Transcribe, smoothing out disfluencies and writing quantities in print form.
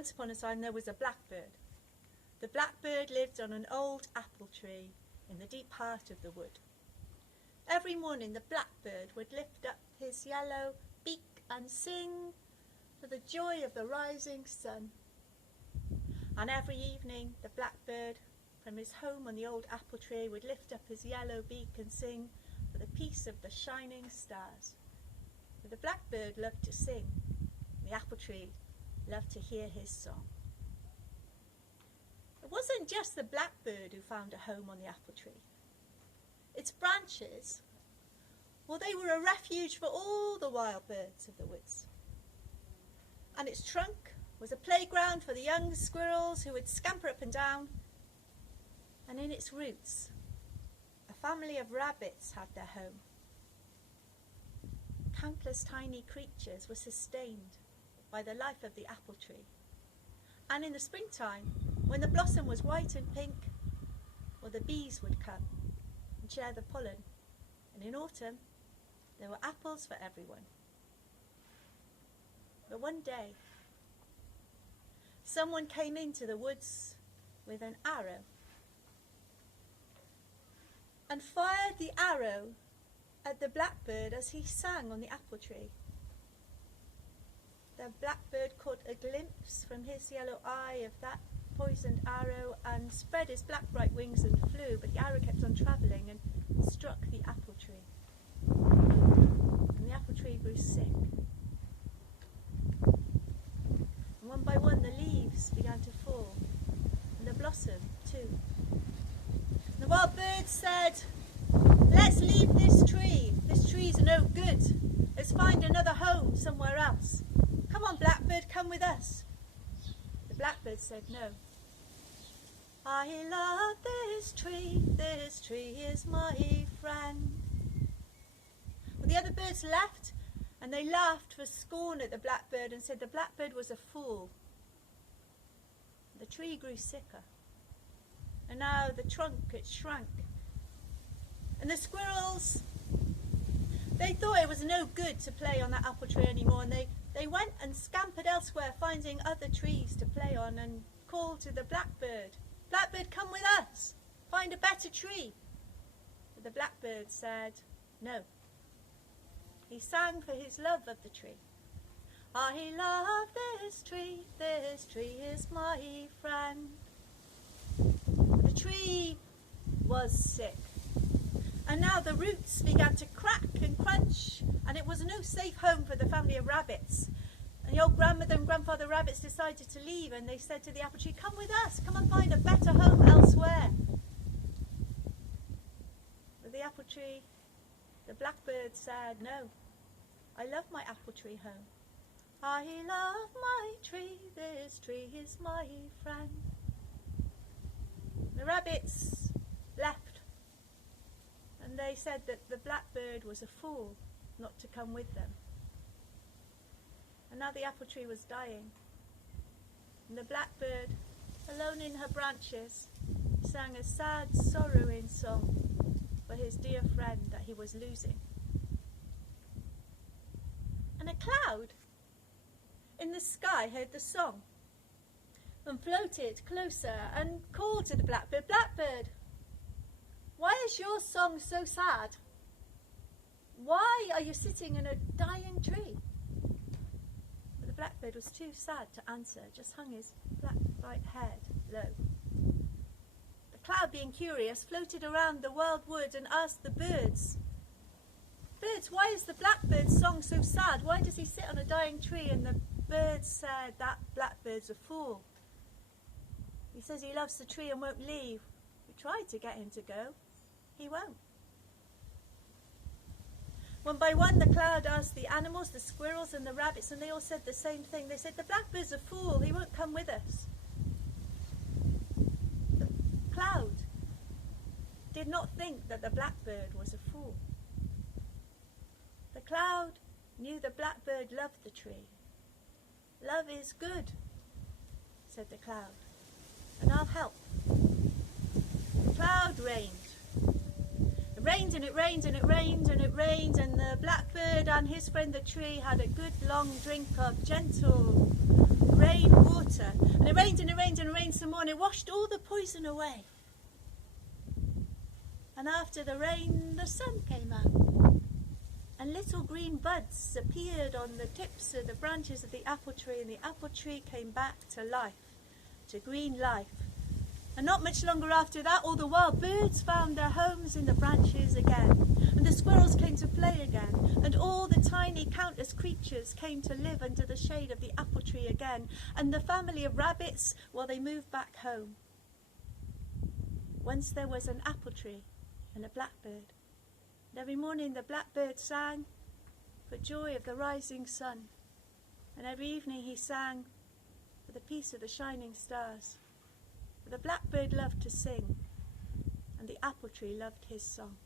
Once upon a time there was a blackbird. The blackbird lived on an old apple tree in the deep heart of the wood. Every morning the blackbird would lift up his yellow beak and sing for the joy of the rising sun. And every evening the blackbird from his home on the old apple tree would lift up his yellow beak and sing for the peace of the shining stars. For the blackbird loved to sing, and the apple tree loved to hear his song. It wasn't just the blackbird who found a home on the apple tree. Its branches, well, they were a refuge for all the wild birds of the woods. And its trunk was a playground for the young squirrels who would scamper up and down. And in its roots, a family of rabbits had their home. Countless tiny creatures were sustained by the life of the apple tree. And in the springtime, when the blossom was white and pink, well, the bees would come and share the pollen. And in autumn, there were apples for everyone. But one day, someone came into the woods with an arrow and fired the arrow at the blackbird as he sang on the apple tree. The blackbird caught a glimpse from his yellow eye of that poisoned arrow and spread his black bright wings and flew, but the arrow kept on travelling and struck the apple tree. And the apple tree grew sick. And one by one the leaves began to fall, and the blossom too. And the wild birds said, "Let's leave this tree. This tree's no good. Let's find another home somewhere else. Come on, blackbird, come with us." The blackbird said no. "I love this tree is my friend." Well, the other birds left, and they laughed for scorn at the blackbird and said the blackbird was a fool. The tree grew sicker, and now the trunk, it shrank. And the squirrels, they thought it was no good to play on that apple tree anymore, and they went and scampered elsewhere, finding other trees to play on, and called to the blackbird, "Blackbird, come with us, find a better tree." But the blackbird said no. He sang for his love of the tree. "I love this tree is my friend." The tree was sick, and now the roots began to crack and crunch, and it was no safe home for the family of rabbits. And the old grandmother and grandfather rabbits decided to leave, and they said to the apple tree, "Come with us, come and find a better home elsewhere." But the apple tree, the blackbird said, "No, I love my apple tree home. I love my tree, this tree is my friend." The rabbits left, and they said that the blackbird was a fool not to come with them. And now the apple tree was dying, and the blackbird, alone in her branches, sang a sad, sorrowing song for his dear friend that he was losing. And a cloud in the sky heard the song and floated closer and called to the blackbird, "Blackbird, why is your song so sad? Why are you sitting in a dying tree?" But the blackbird was too sad to answer, just hung his black bright head low. The cloud, being curious, floated around the wild wood and asked the birds, "Birds, why is the blackbird's song so sad? Why does he sit on a dying tree?" And the birds said, "That blackbird's a fool. He says he loves the tree and won't leave. We tried to get him to go. He won't." One by one the cloud asked the animals, the squirrels and the rabbits, and they all said the same thing. They said, "The blackbird's a fool. He won't come with us." The cloud did not think that the blackbird was a fool. The cloud knew the blackbird loved the tree. "Love is good," said the cloud, "and I'll help." The cloud rained. It rained and it rained and it rained and it rained, and the blackbird and his friend the tree had a good long drink of gentle rain water. And it rained and it rained and it rained some more, and it washed all the poison away. And after the rain, the sun came out. And little green buds appeared on the tips of the branches of the apple tree, and the apple tree came back to life, to green life. And not much longer after that, all the wild birds found their homes in the branches again, and the squirrels came to play again, and all the tiny countless creatures came to live under the shade of the apple tree again, and the family of rabbits, well, they moved back home. Once there was an apple tree and a blackbird, and every morning the blackbird sang for joy of the rising sun, and every evening he sang for the peace of the shining stars. For the blackbird loved to sing, and the apple tree loved his song.